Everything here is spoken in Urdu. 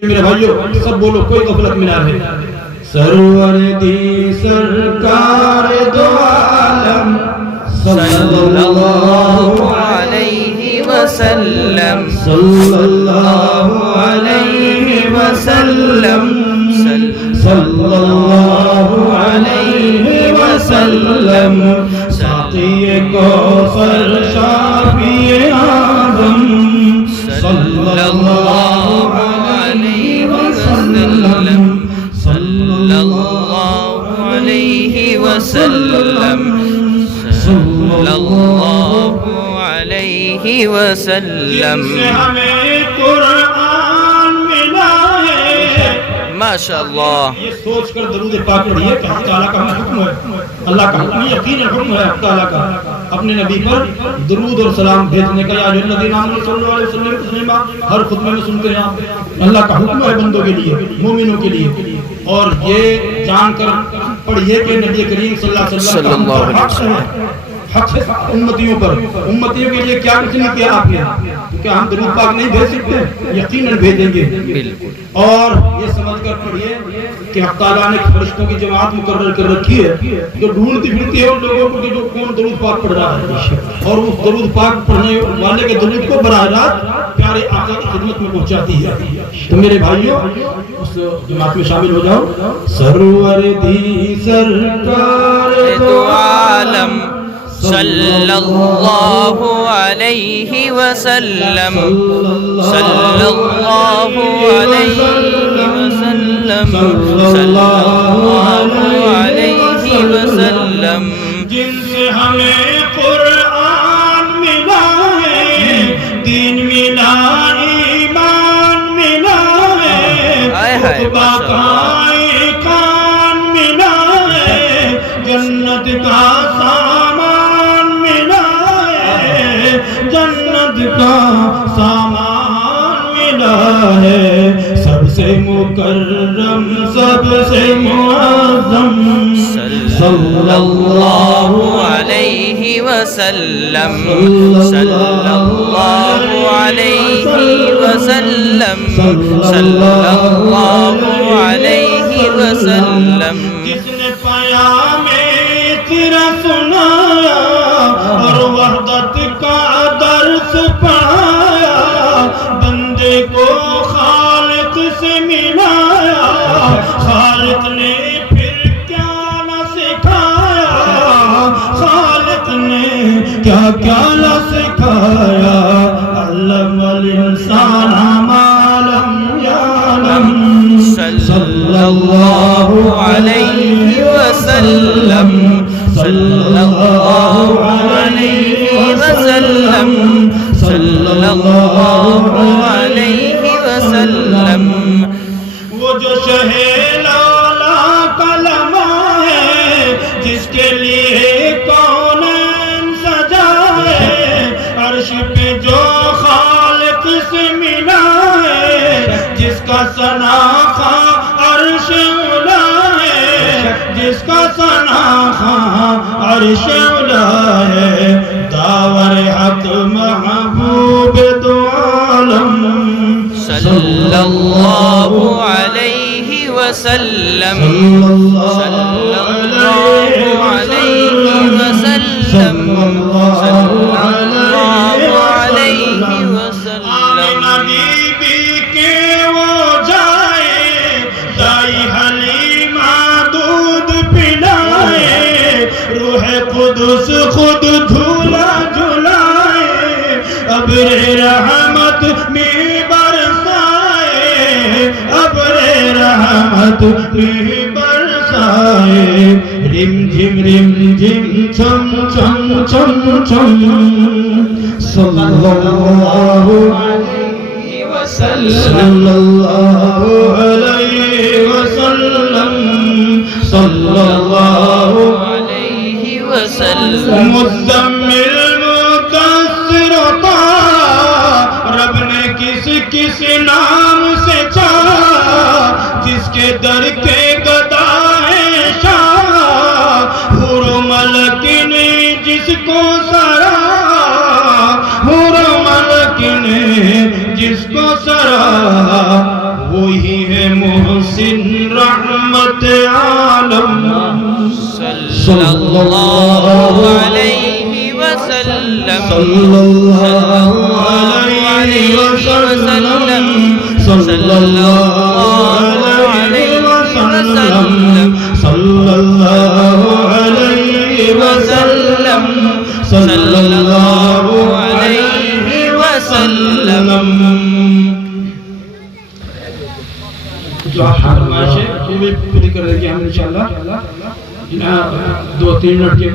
میرے بھائیو سب بولو کوئی غفلت میں نہ رہے۔ سرور دی سرکار دو عالم صلی اللہ علیہ وسلم صلی اللہ علیہ وسلم صلی اللہ علیہ وسلم ساقی کوثر شافی اعظم صلی اللہ علیہ وسلم صلی اللہ علیہ وسلم صلی اللہ علیہ وسلم جس سے ہمیں قرآن ملا ہے۔ ماشاءاللہ یہ سوچ کر درود پاک پڑھیے کہ اللہ تعالیٰ کا ہمیں حکم ہے، اللہ کا حکم یقیناً حکم ہے اللہ تعالیٰ کا اپنے نبی پر درود اور سلام بھیجنے کا۔ یا جو الذین آمنوا صلی اللہ علیہ وسلم تسلیما ہر خطبے میں سنتے ہیں آپ، اللہ کا حکم ہے بندوں کے لیے، مومنوں کے لیے، اور یہ جان کر پڑھیے کہ نبی کریم صلی اللہ علیہ وسلم کا حق ہے، حق ہے امتیوں پر، امتیوں کے لیے کیا کچھ نہیں کیا آپ نے، کیا ہم درود پاک نہیں بھیج سکتے؟ یقیناً بھیجیں گے۔ بالکل اور یہ سمجھ کر پڑھیے کہ حق تعالیٰ نے فرشتوں کی جماعت مقرر کر رکھی ہے جو ڈھونڈتی پھرتی ہے ان لوگوں کو کہ جو کون درود پاک پڑھ رہا ہے، اور اس درود پاک پڑھنے والے کے درود کو براہ راست پیارے آقا کی خدمت میں پہنچاتی ہے۔ تو میرے بھائیوں اس جماعت میں شامل ہو جاؤ۔ سرور دی سرکار دو عالم صلی اللہ علیہ وسلم صلی اللہ علیہ وسلم صلی اللہ علیہ وسلم جن سے ہمیں قرآن ملا ہے، دین ملا، ایمان ملا ہے، خطبہ کا کان ملا ہے، جنت کا سامان ملا ہے، جنت کا سامان ملا ہے، سب سے مکرم سب سے معظم صلی اللہ علیہ وسلم صلی اللہ علیہ وسلم صلی اللہ علیہ وسلم جس نے پیام تیرا سنایا اور وحدت کا درس پڑھایا، بندے کو خالق سے ملایا، خالق نے پھر کیا نہ سکھایا، خالق نے کیا کیا نہ سکھایا، علم الانسان ما لم یعلم صلی اللہ علیہ وسلم صلی اللہ علیہ وسلم صلی اللہ علیہ وسلم وہ جو شہ لالا کا لمحہ ہے جس کے لیے کونین سجا ہے، عرش پہ جو خالق سے ملا ہے، جس کا ثنا خواں عرش اولا ہے، جس کا ثنا خواں عرش اولا ہے، داور حق محبوب دو عالم صلی اللہ علیہ وسلم صلی اللہ علیہ وسلم صلی اللہ علیہ وسلم بی بی کے وہ جائے، دائی حلیمہ دودھ پلائے، روح قدس خود دھولا جھلائے، ابر رحمت میں برسائے، ابر رحمت میں برسائے، رم جھم چھم چھم چھم چھم صلی اللہ علیہ وسلم صلی اللہ علیہ وسلم صلی اللہ علیہ وسلم مزمل مدثر طه، رب نے کس نام سے چاہا، جس کے در کے گدائے شاہ، حور و ملک نے جس کو سراہا، حور و ملک نے جس کو سراہا، وہی ہے محسن رحمت عالم صلی اللہ علیہ وسلم صلی اللہ علیہ وسلم صلی اللہ علیہ وسلم صلی اللہ علیہ وسلم صلی اللہ علیہ وسلم. جو آپ فرمائش ہے وہ بھی پوری کر دیں گے ہم انشاءاللہ. 2-3 منٹ کے